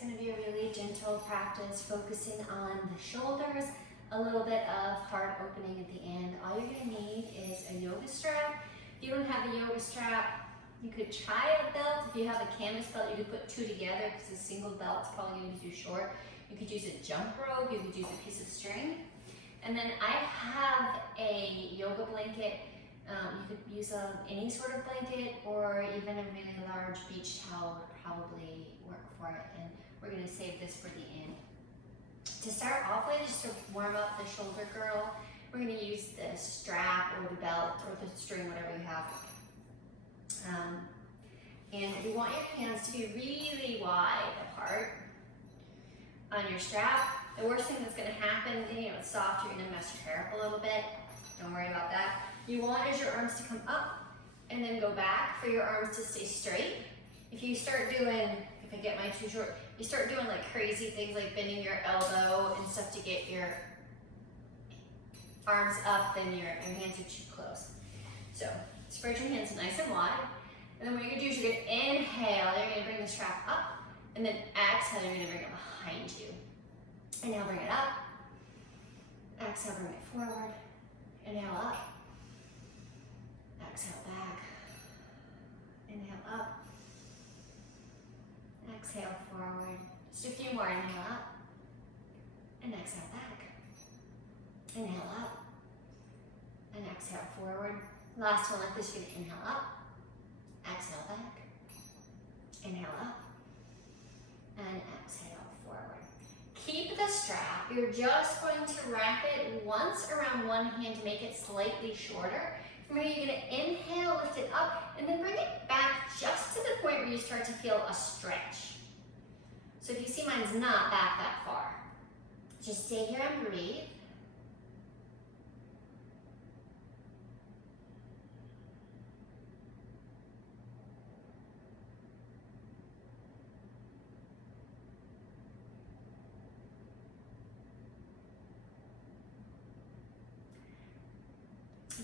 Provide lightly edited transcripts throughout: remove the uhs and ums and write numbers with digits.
going to be a really gentle practice, focusing on the shoulders, a little bit of heart opening at the end. All you're going to need is a yoga strap. If you don't have a yoga strap, you could try a belt. If you have a canvas belt, you could put two together because a single belt's probably going to be too short. You could use a jump rope, you could use a piece of string. And then I have a yoga blanket. You could use any sort of blanket or even a really large beach towel would probably work for it. And we're going to save this for the end. To start off with, just to warm up the shoulder girdle, we're going to use the strap or the belt or the string, whatever you have. And you want your hands to be really wide apart on your strap. The worst thing that's going to happen, it's soft, you're going to mess your hair up a little bit. Don't worry about that. You want is your arms to come up and then go back for your arms to stay straight. If you start doing, if I get mine too short, you start doing like crazy things like bending your elbow and stuff to get your arms up, then your hands are too close. So spread your hands nice and wide. And then what you're going to do is you're going to inhale, you're going to bring the strap up, and then exhale, you're going to bring it behind you. Inhale, bring it up. Exhale, bring it forward. Inhale up. Exhale back. Inhale up. Exhale forward. Just a few more. Inhale up. And exhale back. Inhale up. And exhale forward. Last one like this. You're going to inhale up. Exhale back. Inhale up. And exhale forward. Keep the strap. You're just going to wrap it once around one hand to make it slightly shorter. From here, you're going to inhale, lift it up, and then bring it back just to the point where you start to feel a stretch. So if you see mine's not back that far, just stay here and breathe.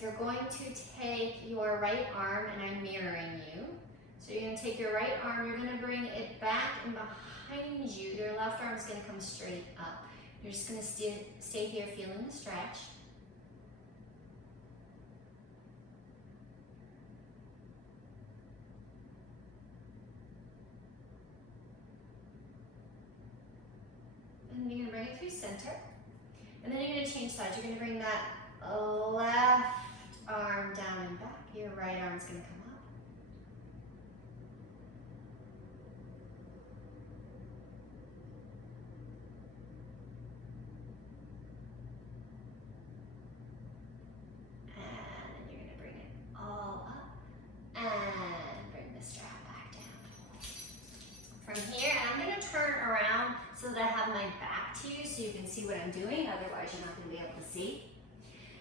You're going to take your right arm, and I'm mirroring you. So you're going to take your right arm, you're going to bring it back and behind you. Your left arm is going to come straight up. You're just going to stay here feeling the stretch. And then you're going to bring it through center. And then you're going to change sides. You're going to bring that left arm down and back. Your right arm's going to come up. And then you're going to bring it all up and bring the strap back down. From here, I'm going to turn around so that I have my back to you so you can see what I'm doing. Otherwise, you're not going to be able to see.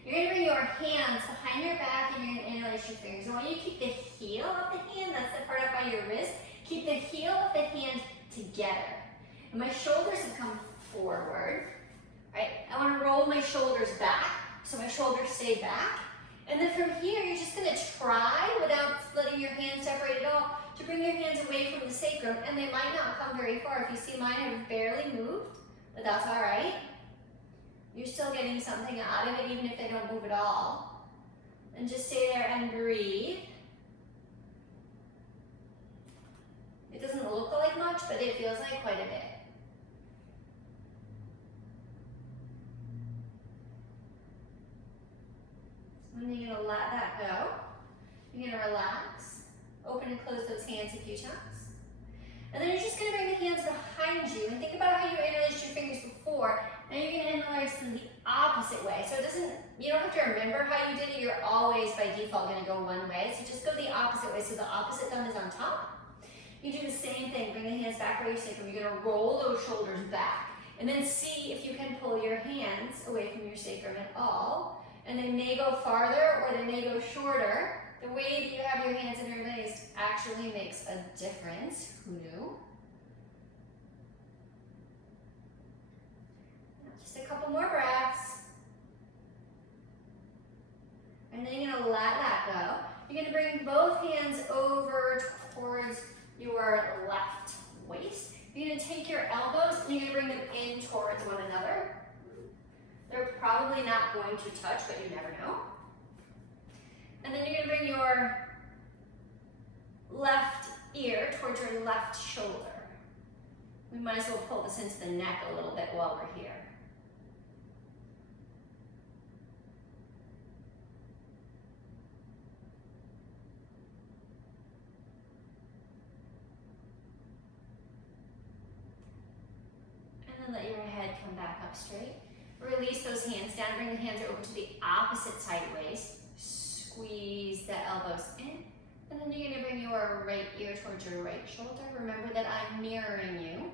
You're going to bring your hands behind your back and you're going to interlace your fingers. I want you to keep the heel of the hand, that's the part up by your wrist, keep the heel of the hand together. And my shoulders have come forward, right? I want to roll my shoulders back, so my shoulders stay back. And then from here, you're just going to try, without letting your hands separate at all, to bring your hands away from the sacrum. And they might not come very far. If you see mine have barely moved, but that's all right. You're still getting something out of it, even if they don't move at all. And just stay there and breathe. It doesn't look like much, but it feels like quite a bit. And then you're going to let that go. You're going to relax. Open and close those hands a few times. And then you're just going to bring the hands behind you. And think about how you interlaced your fingers before. Now you're going to interlace them the opposite way. So you don't have to remember how you did it. You're always by default going to go one way. So just go the opposite way. So the opposite thumb is on top. You do the same thing. Bring the hands back where your sacrum. You're going to roll those shoulders back. And then see if you can pull your hands away from your sacrum at all. And they may go farther or they may go shorter. The way that you have your hands interlaced actually makes a difference. Who knew? Just a couple more breaths. And then you're going to let that go. You're going to bring both hands over towards your left waist. You're going gonna take your elbows and you're gonna bring them in towards one another. They're probably not going to touch, but you never know. And then you're gonna bring your left ear towards your left shoulder. We might as well pull this into the neck a little bit while we're here. And then let your head come back up straight. Release those hands down, bring the hands over to the opposite side waist. Squeeze the elbows in. And then you're gonna bring your right ear towards your right shoulder. Remember that I'm mirroring you.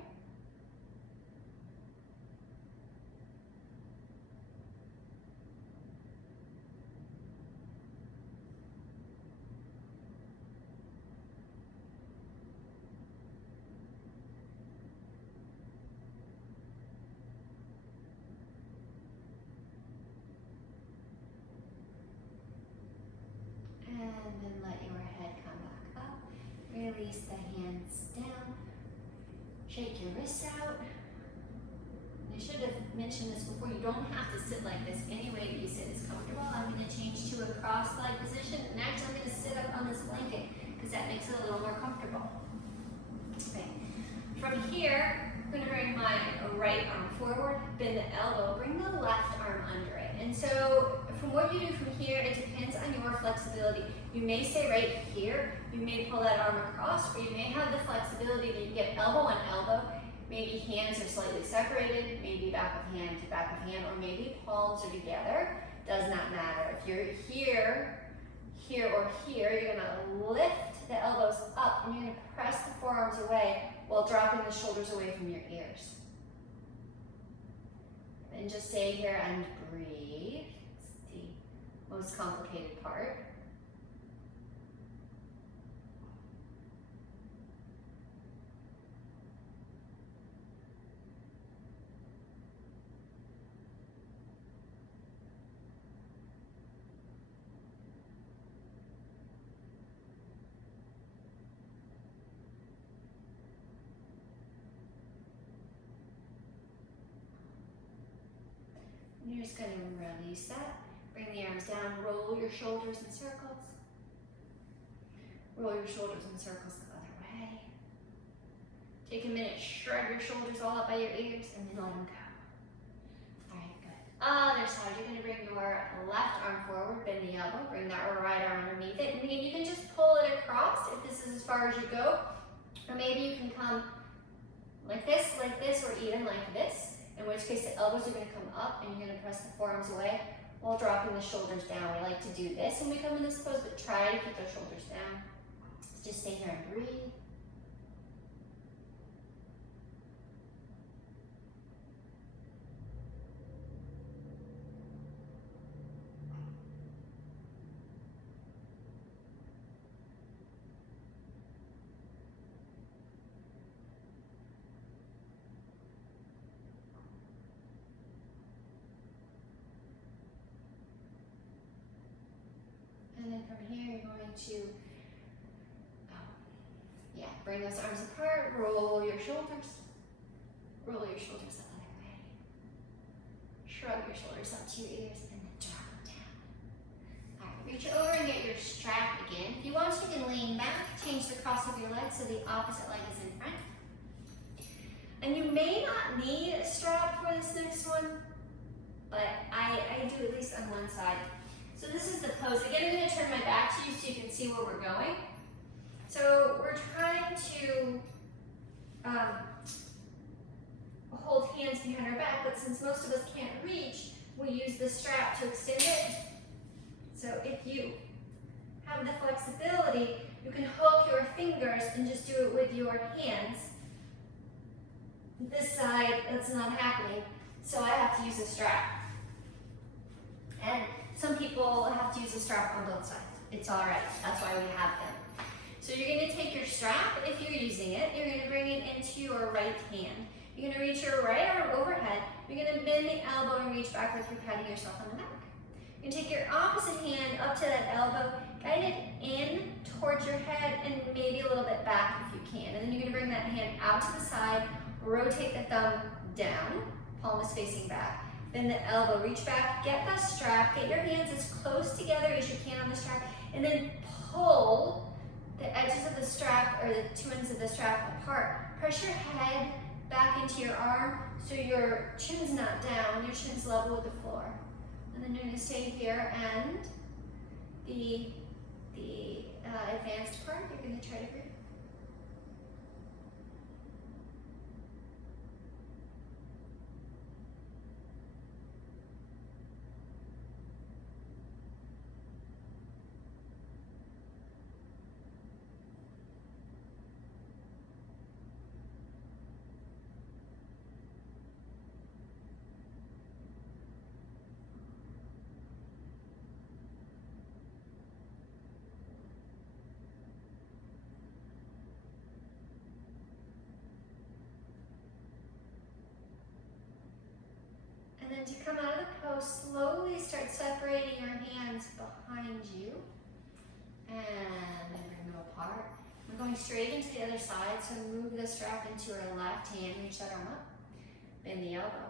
And then let your head come back up. Release the hands down. Shake your wrists out. And I should have mentioned this before. You don't have to sit like this. Any way that you sit is comfortable. I'm going to change to a cross-legged position. And actually, I'm going to sit up on this blanket because that makes it a little more comfortable. Okay. From here, I'm going to bring my right arm forward, bend the elbow, bring the left arm under it. And so from what you do from here, it depends on your flexibility. You may stay right here, you may pull that arm across, or you may have the flexibility that you get elbow on elbow. Maybe hands are slightly separated, maybe back of hand to back of hand, or maybe palms are together. Does not matter. If you're here, here, or here, you're gonna lift the elbows up and you're gonna press the forearms away while dropping the shoulders away from your ears. And just stay here and breathe. It's the most complicated part. You're just going to release that. Bring the arms down, roll your shoulders in circles. Roll your shoulders in circles the other way. Take a minute, shrug your shoulders all up by your ears, and then let them go. All right, good. Other side, you're going to bring your left arm forward, bend the elbow, bring that right arm underneath it, and then you can just pull it across if this is as far as you go. Or maybe you can come like this, or even like this. In which case the elbows are going to come up and you're going to press the forearms away while dropping the shoulders down. We like to do this when we come in this pose, but try to keep those shoulders down. Just stay here and breathe. And then from here, you're going to, bring those arms apart, roll your shoulders the other way. Shrug your shoulders up to your ears and then drop them down. All right, reach over and get your strap again. If you want, you can lean back, change the cross of your legs so the opposite leg is in front. And you may not need a strap for this next one, but I do at least on one side. So this is the pose. Again, I'm going to turn my back to you so you can see where we're going. So we're trying to hold hands behind our back, but since most of us can't reach, we use the strap to extend it. So if you have the flexibility, you can hook your fingers and just do it with your hands. This side, that's not happening, so I have to use a strap. And some people have to use a strap on both sides. It's all right, that's why we have them. So you're going to take your strap, if you're using it, you're going to bring it into your right hand. You're going to reach your right arm overhead. You're going to bend the elbow and reach back like you're patting yourself on the back. You're going to take your opposite hand up to that elbow, guide it in towards your head and maybe a little bit back if you can. And then you're going to bring that hand out to the side, rotate the thumb down, palm is facing back. Bend the elbow, reach back, get the strap, get your hands as close together as you can on the strap, and then pull the edges of the strap or the two ends of the strap apart. Press your head back into your arm so your chin's not down, your chin's level with the floor. And then you're going to stay here, and the advanced part, you're going to try to breathe. And then to come out of the pose, slowly start separating your hands behind you. And then bring them apart. We're going straight into the other side, so move the strap into your left hand, reach that arm up, bend the elbow.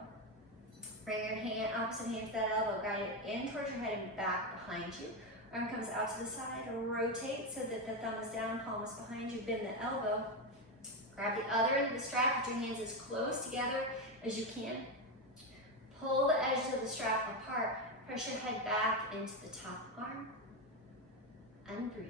Bring your hand, opposite hand to that elbow, guide it in towards your head and back behind you. Arm comes out to the side, rotate so that the thumb is down, palm is behind you, bend the elbow. Grab the other end of the strap, put your hands as close together as you can. Pull the edges of the strap apart, press your head back into the top arm, and breathe.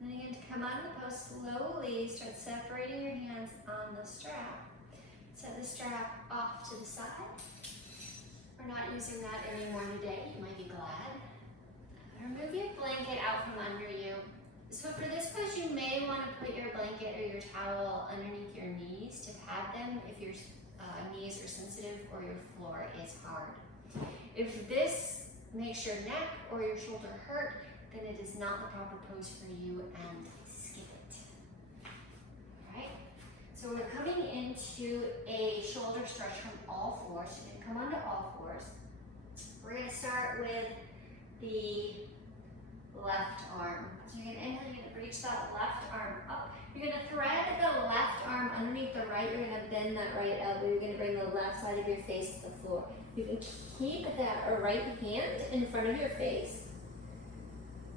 And again, to come out of the pose, slowly start separating your hands on the strap. Set the strap off to the side. We're not using that anymore today, you might be glad. Remove your blanket out from under you. So for this pose, you may want to put your blanket or your towel underneath your knees to pad them if your knees are sensitive or your floor is hard. If this makes your neck or your shoulder hurt, then it is not the proper pose for you, and skip it. All right? So we're coming into a shoulder stretch from all fours. So you're going to come onto all fours. We're going to start with the left arm. So you're going to inhale, you're going to reach that left arm up. You're going to thread the left arm underneath the right. You're going to bend that right elbow. You're going to bring the left side of your face to the floor. You can keep that right hand in front of your face,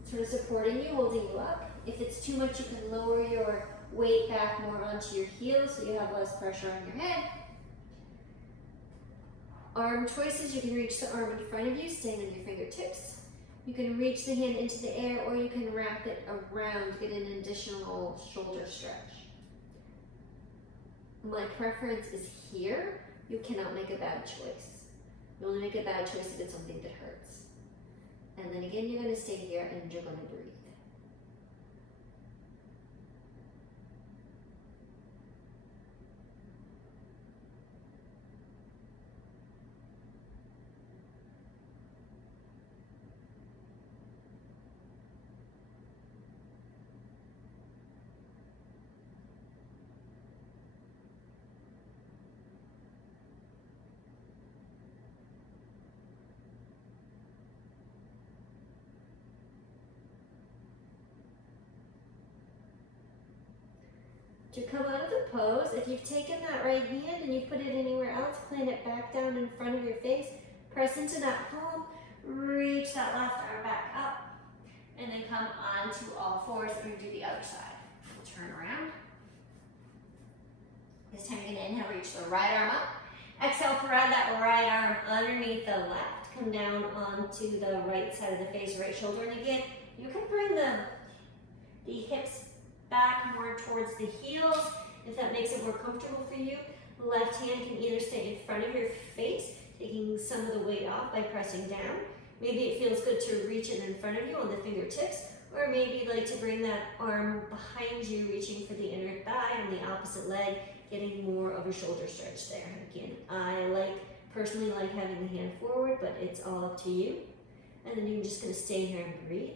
sort of supporting you, holding you up. If it's too much, you can lower your weight back more onto your heels so you have less pressure on your head. Arm choices, you can reach the arm in front of you, staying on your fingertips. You can reach the hand into the air, or you can wrap it around to get an additional shoulder stretch. My preference is here. You cannot make a bad choice. You only make a bad choice if it's something that hurts. And then again, you're going to stay here and you're going to breathe. To come out of the pose, if you've taken that right hand and you've put it anywhere else, plant it back down in front of your face, press into that palm, reach that left arm back up, and then come onto all fours and do the other side. We'll turn around. This time you're going to inhale, reach the right arm up. Exhale, thread that right arm underneath the left. Come down onto the right side of the face, right shoulder. And again, you can bring the hips back more towards the heels if that makes it more comfortable for you. Left hand can either stay in front of your face, taking some of the weight off by pressing down. Maybe it feels good to reach it in front of you on the fingertips, Or maybe you'd like to bring that arm behind you, reaching for the inner thigh on the opposite leg, getting more of a shoulder stretch there. Again, I personally like having the hand forward, but it's all up to you. And then you're just gonna stay here and breathe.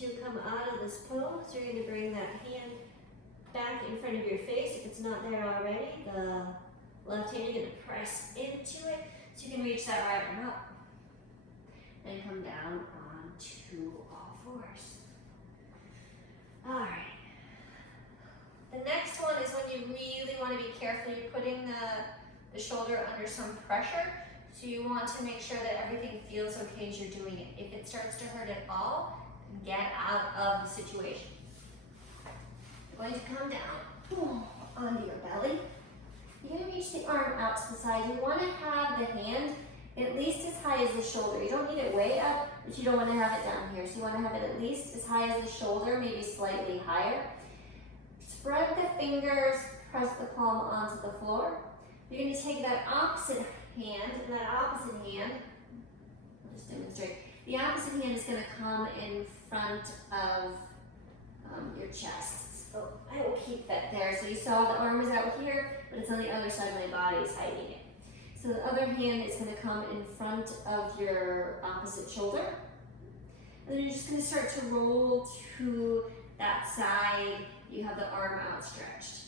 To come out of this pose, you're going to bring that hand back in front of your face. If it's not there already, the left hand, you're going to press into it so you can reach that right arm up and come down onto all fours. All right. The next one is when you really want to be careful. You're putting the shoulder under some pressure, so you want to make sure that everything feels okay as you're doing it. If it starts to hurt at all, get out of the situation. You're going to come down onto your belly. You're going to reach the arm out to the side. You want to have the hand at least as high as the shoulder. You don't need it way up, but you don't want to have it down here. So you want to have it at least as high as the shoulder, maybe slightly higher. Spread the fingers, press the palm onto the floor. You're going to take that opposite hand, and that opposite hand, I'll just demonstrate. The opposite hand is going to come in front of your chest. So I will keep that there. So you saw the arm is out here, but it's on the other side. My body is hiding it. So the other hand is going to come in front of your opposite shoulder. And then you're just going to start to roll to that side. You have the arm outstretched.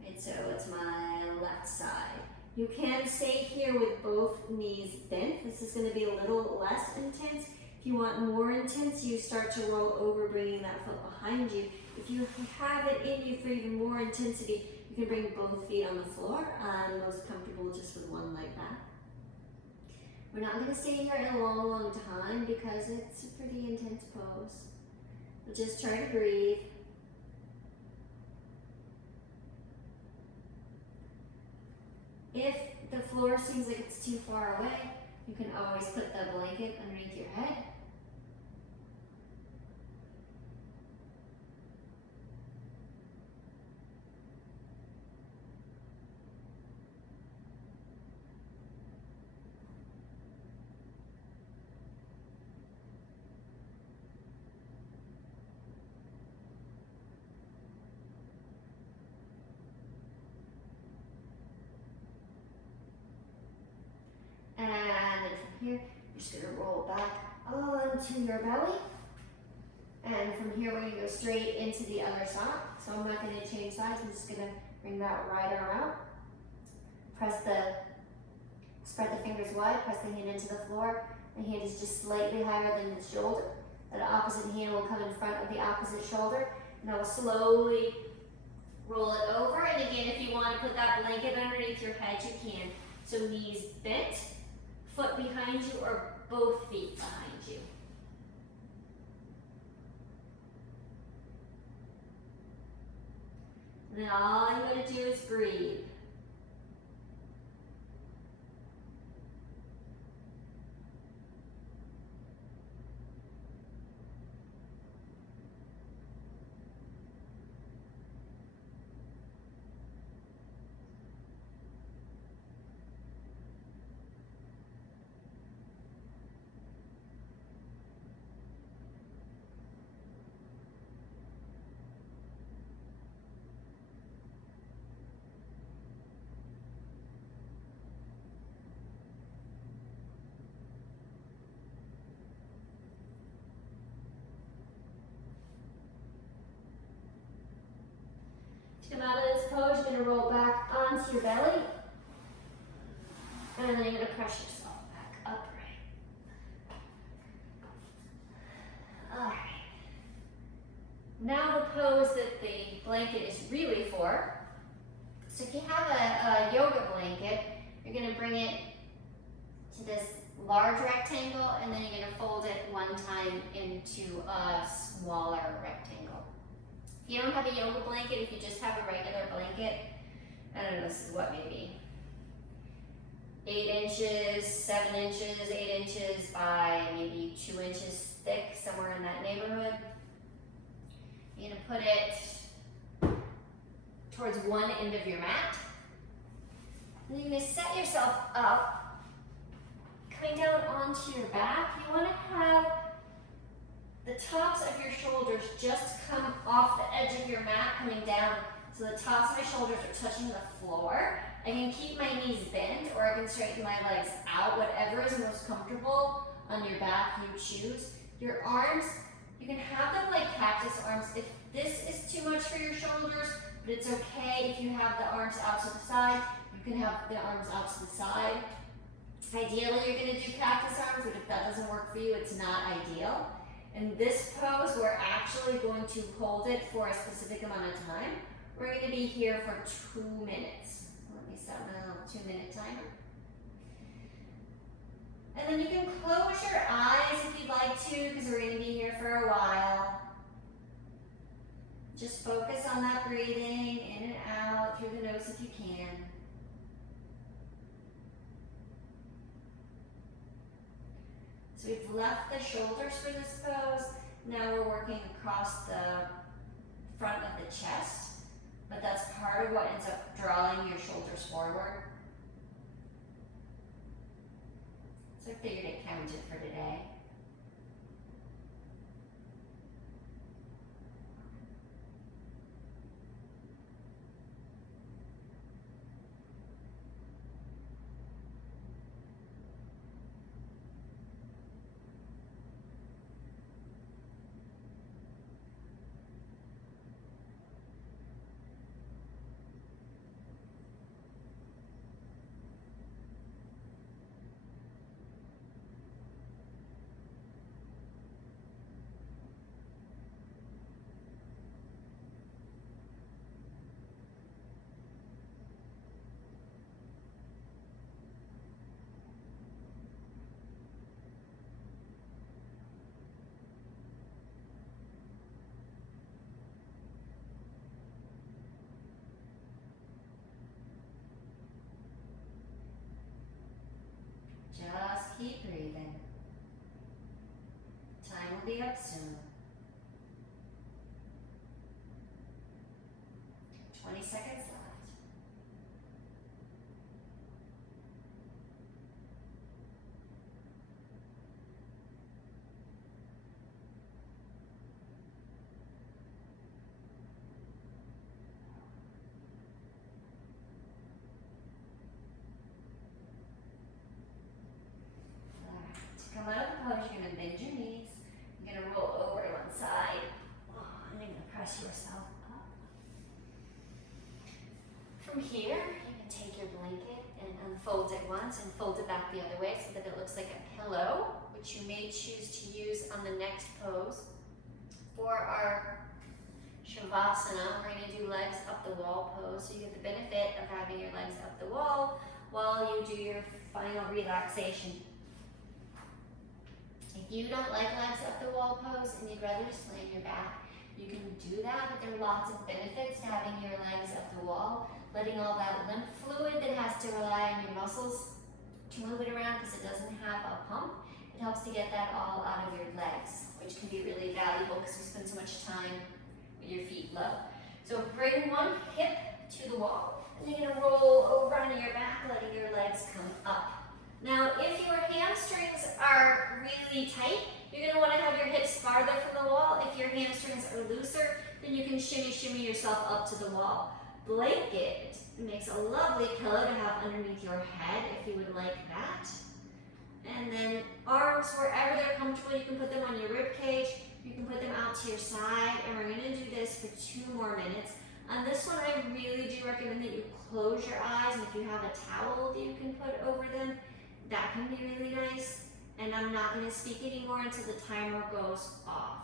Right, so it's my left side. You can stay here with both knees bent. This is going to be a little less intense. If you want more intense, you start to roll over, bringing that foot behind you. If you have it in you for even more intensity, you can bring both feet on the floor. I'm most comfortable just with one like that. We're not going to stay here a long, long time because it's a pretty intense pose. But just try to breathe. If the floor seems like it's too far away, you can always put the blanket underneath your head. And then from here, you're just going to roll back onto your belly. And from here, we're going to go straight into the other side. So I'm not going to change sides. I'm just going to bring that right arm out. Spread the fingers wide, press the hand into the floor. The hand is just slightly higher than the shoulder. That opposite hand will come in front of the opposite shoulder. And I will slowly roll it over. And again, if you want to put that blanket underneath your head, you can. So knees bent, foot behind you, or both feet behind you. And then all you gotta do is breathe. To come out of this pose, you're going to roll back onto your belly. And then you're going to press yourself back upright. All right. Now the pose that the blanket is really for. So if you have a yoga blanket, you're going to bring it to this large rectangle, and then you're gonna fold it one time into a smaller rectangle. If you don't have a yoga blanket, if you just have a regular blanket, I don't know, this is what, maybe 8 inches, 7 inches, 8 inches by maybe 2 inches thick, somewhere in that neighborhood. You're gonna put it towards one end of your mat. And you're gonna set yourself up, coming down onto your back. You wanna have the tops of your shoulders just come off the edge of your mat, coming down. So the tops of my shoulders are touching the floor. I can keep my knees bent, or I can straighten my legs out, whatever is most comfortable on your back, you choose. Your arms, you can have them like cactus arms. If this is too much for your shoulders, but it's okay if you have the arms out to the side, you can have the arms out to the side. Ideally, you're gonna do cactus arms, but if that doesn't work for you, it's not ideal. In this pose, we're actually going to hold it for a specific amount of time. We're gonna be here for 2 minutes. Let me set my little 2-minute timer. And then you can close your eyes if you'd like to, because we're gonna be here for a while. Just focus on that breathing in and out through the nose if you can. So we've left the shoulders for this pose. Now we're working across the front of the chest, but that's part of what ends up drawing your shoulders forward. So I figured it counted for today. Just keep breathing. Time will be up soon. 20 seconds left. Come out of the pose, you're going to bend your knees. You're going to roll over to one side. And you're going to press yourself up. From here, you can take your blanket and unfold it once and fold it back the other way so that it looks like a pillow, which you may choose to use on the next pose. For our Shavasana, we're going to do legs up the wall pose. So you get the benefit of having your legs up the wall while you do your final relaxation. If you don't like legs up the wall pose and you'd rather just lay on your back, you can do that, but there are lots of benefits to having your legs up the wall, letting all that lymph fluid that has to rely on your muscles to move it around because it doesn't have a pump. It helps to get that all out of your legs, which can be really valuable because we spend so much time with your feet low. So bring one hip to the wall, and you're gonna roll over onto your back, letting your legs come up. Now, if your hamstrings are really tight, you're gonna wanna have your hips farther from the wall. If your hamstrings are looser, then you can shimmy yourself up to the wall. Blanket makes a lovely pillow to have underneath your head if you would like that. And then arms, wherever they're comfortable, you can put them on your rib cage. You can put them out to your side, and we're gonna do this for 2 more minutes. On this one, I really do recommend that you close your eyes, and if you have a towel that you can put over them, that can be really nice. And I'm not going to speak anymore until the timer goes off.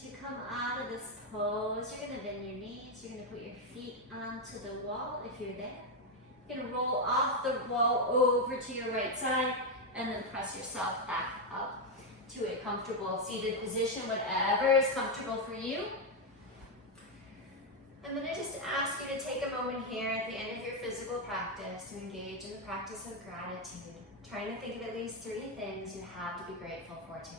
As you come out of this pose, you're going to bend your knees. You're going to put your feet onto the wall if you're there. You're going to roll off the wall over to your right side and then press yourself back up to a comfortable seated position, whatever is comfortable for you. I'm going to just ask you to take a moment here at the end of your physical practice to engage in the practice of gratitude, trying to think of at least 3 things you have to be grateful for today.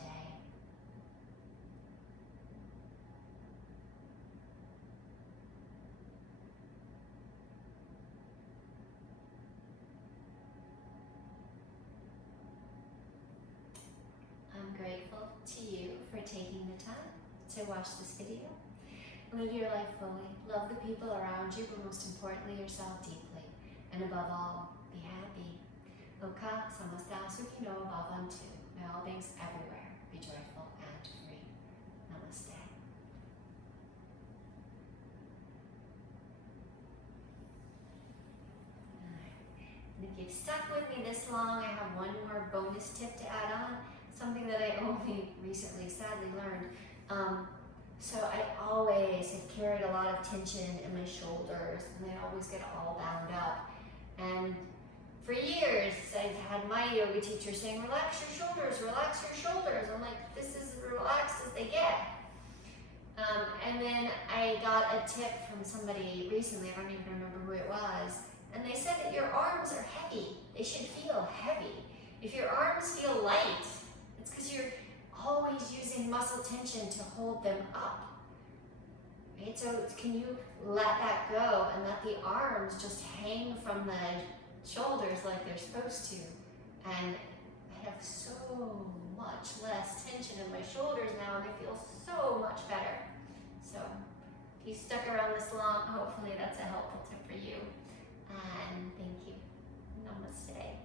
I'm grateful to you for taking the time to watch this video. Live your life fully, love the people around you, but most importantly yourself deeply. And above all, be happy. Oka samasta sukino bhavantu. May all beings everywhere be joyful and free. Namaste. And if you've stuck with me this long, I have one more bonus tip to add on. Something that I only recently sadly learned. So I always have carried a lot of tension in my shoulders and they always get all bound up. And for years I've had my yoga teacher saying, relax your shoulders, relax your shoulders. I'm like, this is as relaxed as they get. And then I got a tip from somebody recently, I don't even remember who it was, and they said that your arms are heavy. They should feel heavy. If your arms feel light, it's because you're always using muscle tension to hold them up. Right? So can you let that go and let the arms just hang from the shoulders like they're supposed to? And I have so much less tension in my shoulders now and they feel so much better. So if you stuck around this long, hopefully that's a helpful tip for you. And thank you. Namaste.